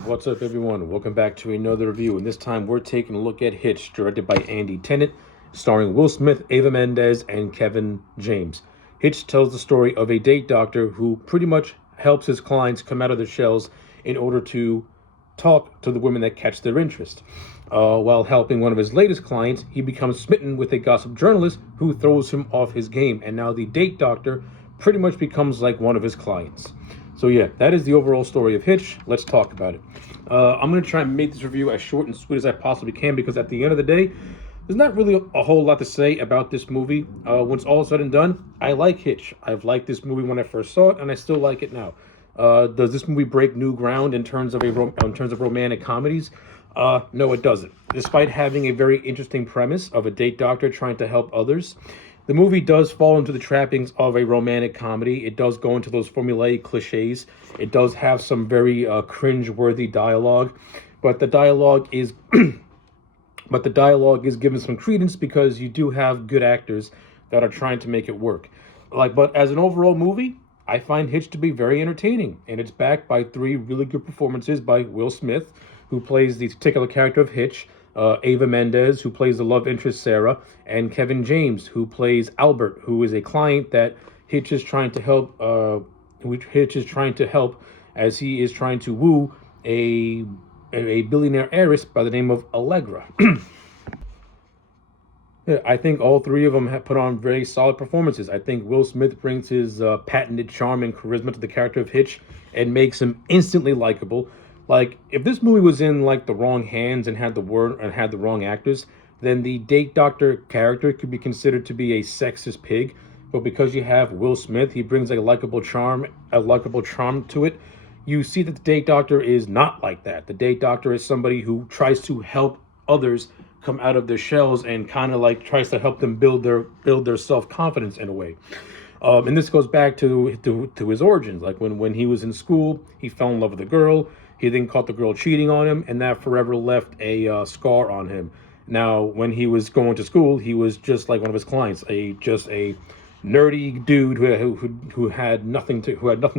What's up, everyone? Welcome back to another review, and this time we're taking a look at Hitch, directed by Andy Tennant, starring Will Smith, Ava Mendez, and Kevin James. Hitch tells the story of a date doctor who pretty much helps his clients come out of their shells in order to talk to the women that catch their interest. While helping one of his latest clients, he becomes smitten with a gossip journalist who throws him off his game, and now the date doctor pretty much becomes like one of his clients. So yeah, that is the overall story of Hitch. Let's talk about it. I'm going to try and make this review as short and sweet as I possibly can because at the end of the day, there's not really a whole lot to say about this movie. When it's all said and done, I like Hitch. I've liked this movie when I first saw it, and I still like it now. Does this movie break new ground in terms of romantic comedies? No, it doesn't. Despite having a very interesting premise of a date doctor trying to help others, the movie does fall into the trappings of a romantic comedy. It does go into those formulaic cliches. It does have some very cringe-worthy dialogue, but the dialogue is given some credence because you do have good actors that are trying to make it work. But as an overall movie, I find Hitch to be very entertaining, and it's backed by three really good performances by Will Smith, who plays the particular character of Hitch, Ava Mendez, who plays the love interest Sarah, and Kevin James, who plays Albert, who is a client that Hitch is trying to help. Hitch is trying to help as he is trying to woo a billionaire heiress by the name of Allegra. Yeah, I think all three of them have put on very solid performances. I think Will Smith brings his patented charm and charisma to the character of Hitch and makes him instantly likable. Like, if this movie was in like the wrong hands and had the wrong actors, then the date doctor character could be considered to be a sexist pig. But because you have Will Smith, he brings a likable charm to it. You see that the date doctor is not like that. The date doctor is somebody who tries to help others come out of their shells and kind of like tries to help them build their self-confidence in a way. And this goes back to his origins. Like when he was in school, he fell in love with a girl. He then caught the girl cheating on him, and that forever left a scar on him. Now, when he was going to school, he was just like one of his clients, just a nerdy dude who had nothing to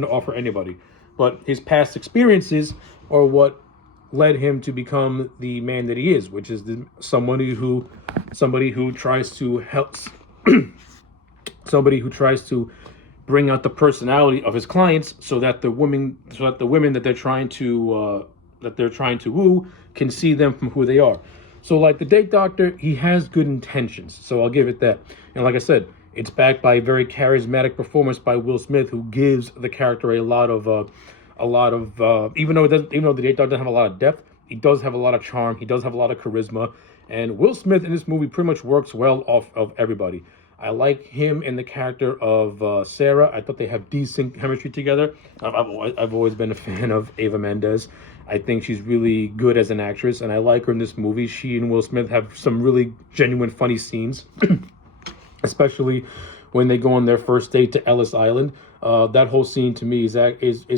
offer anybody. But his past experiences are what led him to become the man that he is, which is somebody who tries to help, somebody who tries to bring out the personality of his clients, so that the women that they're trying to woo can see them from who they are. So like the date doctor, he has good intentions, so I'll give it that. And like I said, it's backed by a very charismatic performance by Will Smith, who gives the character a lot of even though the date doctor doesn't have a lot of depth, he does have a lot of charm. He does have a lot of charisma, and Will Smith in this movie pretty much works well off of everybody. I like him in the character of Sarah. I thought they have decent chemistry together. I've always been a fan of Ava Mendez. I think she's really good as an actress, and I like her in this movie. She and Will Smith have some really genuine funny scenes, especially when they go on their first date to Ellis Island. That whole scene to me is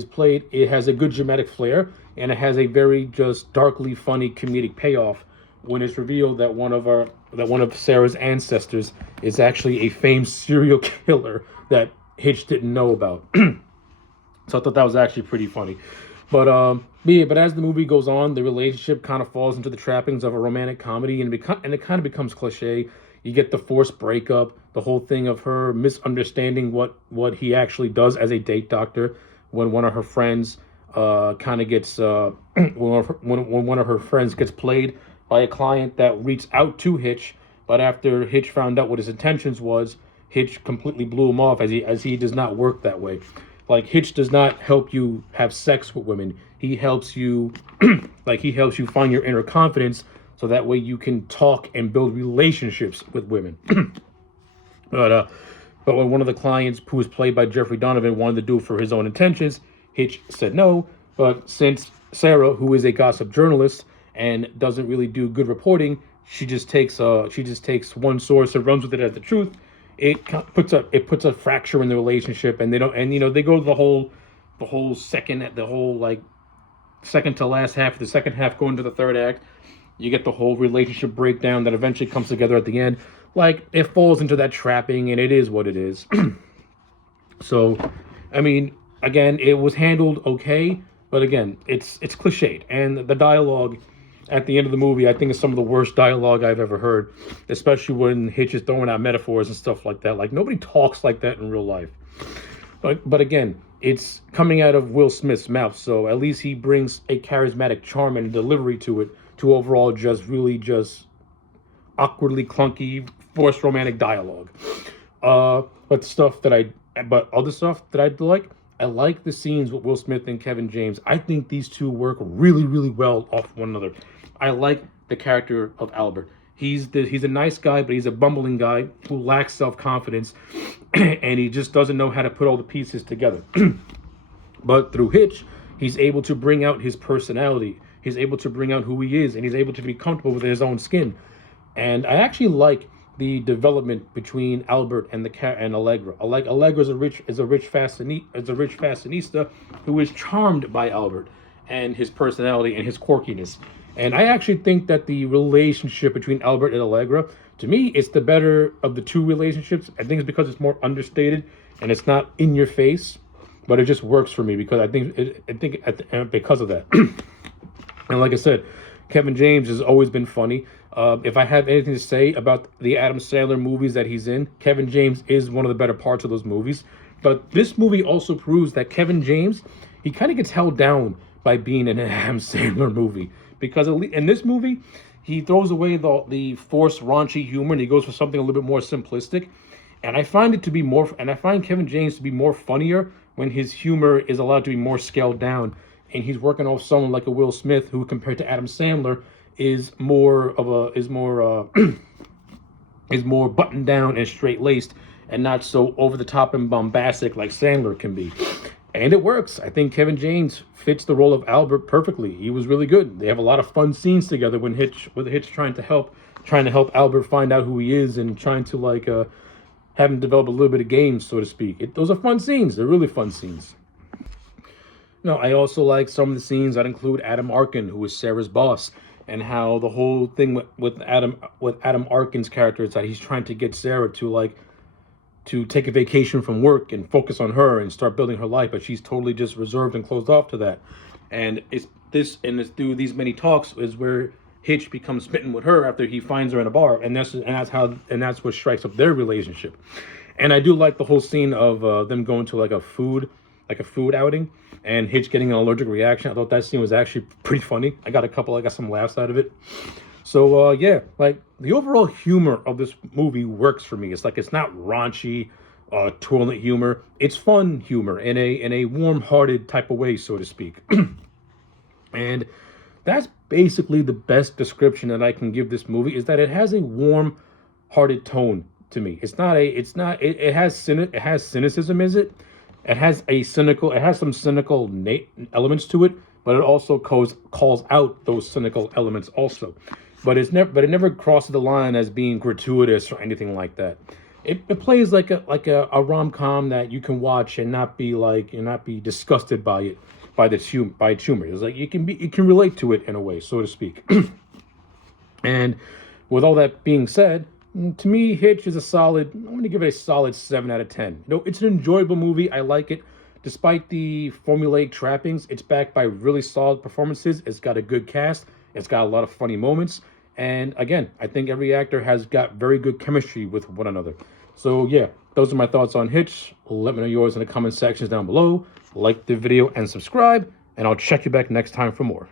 played. It has a good dramatic flair, and it has a very just darkly funny comedic payoff when it's revealed that one of Sarah's ancestors is actually a famed serial killer that Hitch didn't know about. So I thought that was actually pretty funny. But as the movie goes on, the relationship kind of falls into the trappings of a romantic comedy, and it kind of becomes cliche. You get the forced breakup, the whole thing of her misunderstanding what he actually does as a date doctor when one of her friends kind of gets when one of her friends gets played by a client that reached out to Hitch, but after Hitch found out what his intentions was, Hitch completely blew him off, as he does not work that way. Like, Hitch does not help you have sex with women. He helps you he helps you find your inner confidence, so that way you can talk and build relationships with women. But when one of the clients, who was played by Jeffrey Donovan, wanted to do it for his own intentions, Hitch said no. But since Sarah, who is a gossip journalist and doesn't really do good reporting, she just takes one source and runs with it as the truth. It puts a fracture in the relationship, and they go to the whole second to last half, the second half going to the third act. You get the whole relationship breakdown that eventually comes together at the end. Like, it falls into that trapping, and it is what it is. So, I mean, again, it was handled okay, But again, it's cliched, and the dialogue at the end of the movie, I think, is some of the worst dialogue I've ever heard, especially when Hitch is throwing out metaphors and stuff like that. Like, nobody talks like that in real life. But again, it's coming out of Will Smith's mouth, so at least he brings a charismatic charm and delivery to it, to overall just really just awkwardly clunky, forced romantic dialogue. But other stuff that I like, I like the scenes with Will Smith and Kevin James. I think these two work really, really well off one another. I like the character of Albert. He's a nice guy, but he's a bumbling guy who lacks self-confidence, and he just doesn't know how to put all the pieces together. But through Hitch, he's able to bring out his personality. He's able to bring out who he is, and he's able to be comfortable with his own skin. And I actually like the development between Albert and Allegra. Allegra is a rich fashionista who is charmed by Albert and his personality and his quirkiness. And I actually think that the relationship between Albert and Allegra, to me, it's the better of the two relationships. I think it's because it's more understated and it's not in your face, but it just works for me because because of that. And like I said, Kevin James has always been funny. If I have anything to say about the Adam Sandler movies that he's in, Kevin James is one of the better parts of those movies. But this movie also proves that Kevin James, he kind of gets held down by being in an Adam Sandler movie. Because in this movie, he throws away the forced raunchy humor and he goes for something a little bit more simplistic. And I find Kevin James to be more funnier when his humor is allowed to be more scaled down. And he's working off someone like a Will Smith, who compared to Adam Sandler is more buttoned down and straight laced, and not so over the top and bombastic like Sandler can be. And it works. I think Kevin James fits the role of Albert perfectly. He was really good. They have a lot of fun scenes together with Hitch trying to help Albert find out who he is and trying to have him develop a little bit of game, so to speak. Those are fun scenes. They're really fun scenes. No, I also like some of the scenes that include Adam Arkin, who is Sarah's boss, and how the whole thing with Adam Arkin's character is that he's trying to get Sarah to take a vacation from work and focus on her and start building her life, but she's totally just reserved and closed off to that. And it's through these many talks is where Hitch becomes smitten with her after he finds her in a bar, and that's what strikes up their relationship. And I do like the whole scene of them going to a food outing, and Hitch getting an allergic reaction. I thought that scene was actually pretty funny. I got some laughs out of it. So yeah, like the overall humor of this movie works for me. It's not raunchy, toilet humor. It's fun humor in a warm-hearted type of way, so to speak. And that's basically the best description that I can give this movie, is that it has a warm-hearted tone to me. It has cynicism, is it? It has some cynical elements to it, but it also calls out those cynical elements also. But it never crosses the line as being gratuitous or anything like that. It plays like a rom-com that you can watch and not be disgusted by it, by its humor. It's like you can relate to it in a way, so to speak. And with all that being said, to me, Hitch is I'm going to give it a solid 7 out of 10. It's an enjoyable movie. I like it. Despite the formulaic trappings, it's backed by really solid performances. It's got a good cast. It's got a lot of funny moments. And again, I think every actor has got very good chemistry with one another. So yeah, those are my thoughts on Hitch. Let me know yours in the comment sections down below. Like the video and subscribe, and I'll check you back next time for more.